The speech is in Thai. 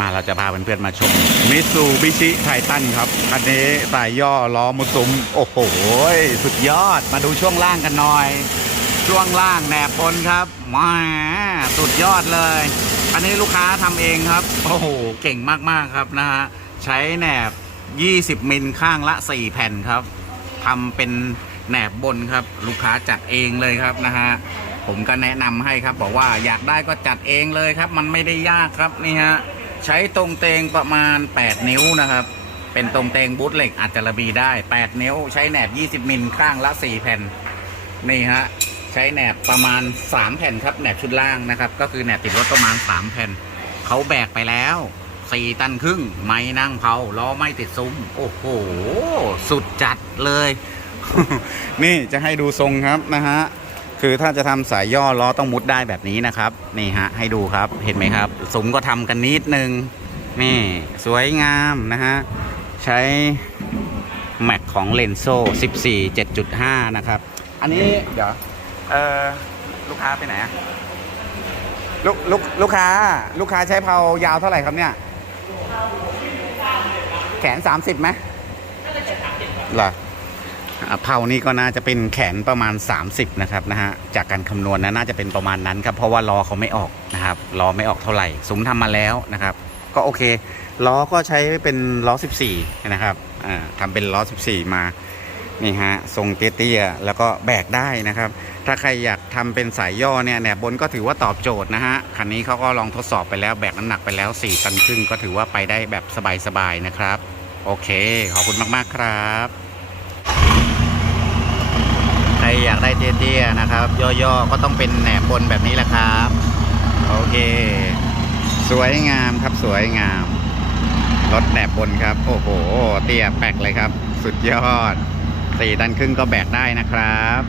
มาเราจะพาเพื่อนๆมาชมมิสูบิชิไททันครับคันนี้สายย่อล้อมุสุมโอ้โห สุดยอดมาดูช่วงล่างกันหน่อย ช่วงล่างแหนบบนครับมาสุดยอดเลย อันนี้ลูกค้าทำเองครับ โอ้โห เก่งมากๆครับนะฮะ ใช้แหนบ 20 มิลข้างละ 4 แผ่นครับทำเป็นแหนบบนครับ ลูกค้าจัดเองเลยครับนะฮะผมก็แนะนำให้ครับ บอกว่าอยากได้ก็จัดเองเลยครับ มันไม่ได้ยากครับนี่ฮะ ใช้ตรงเตงประมาณ 8 นิ้วนะครับ เป็นตรงเตงบูทเหล็กอาจจะระบีได้ 8 นิ้ว ใช้แหนบ 20 มิลข้างละ 4 แผ่น นี่ฮะ ใช้แหนบประมาณ 3 แผ่นครับ แหนบชุดล่างนะครับ ก็คือแหนบติดรถประมาณ 3 แผ่น เขาแบกไปแล้ว 4 ตันครึ่ง ไม่นั่งเผาล้อไม่ติดซุ้ม โอ้โห สุดจัดเลย นี่จะให้ดูทรงครับนะฮะ คือถ้าจะทำสายย่อล้อต้องมุดได้แบบนี้นะครับนี่ฮะให้ดูครับเห็นไหมครับซุ้มก็ทำกันนิดนึงนี่สวยงามนะฮะใช้แม็กของเลนโซ่14 7.5 นะครับ อันนี้เดี๋ยวเออลูกค้าไปไหนอะลูกลูกลูกค้าลูกค้าใช้เพายาวเท่าไหร่ครับเนี่ยแขน 30ไหมเหรออะ เพานี่ก็น่าจะเป็นแขนประมาณ 30 นะครับนะฮะจากการคำนวณนะน่าจะเป็นประมาณนั้นครับเพราะว่าล้อเขาไม่ออกนะครับล้อไม่ออกเท่าไหร่ซุ้มทำมาแล้วนะครับ ก็โอเคล้อก็ใช้เป็นล้อ 14 นะครับอ่าทำเป็นล้อ 14 มานี่ฮะทรงเตี้ยๆแล้วก็แบกได้นะครับ ถ้าใครอยากทำเป็นสายย่อเนี่ยแหนบบนก็ถือว่าตอบโจทย์นะฮะคันนี้เขาก็ลองทดสอบไปแล้วแบกน้ำหนักไปแล้ว 4 ตันครึ่งก็ถือว่าไปได้แบบสบายๆนะครับ โอเค ขอบคุณมากๆครับ ครอยากได้เตี้ยๆนะครับ ย่อๆก็ต้องเป็นแหนบบนแบบนี้แหละครับ โอเค สวยงามครับสวยงามรถแหนบบนครับ โอ้โห เตี้ยแปลกเลยครับ สุดยอดสี่ตันครึ่งก็แบกได้นะครับ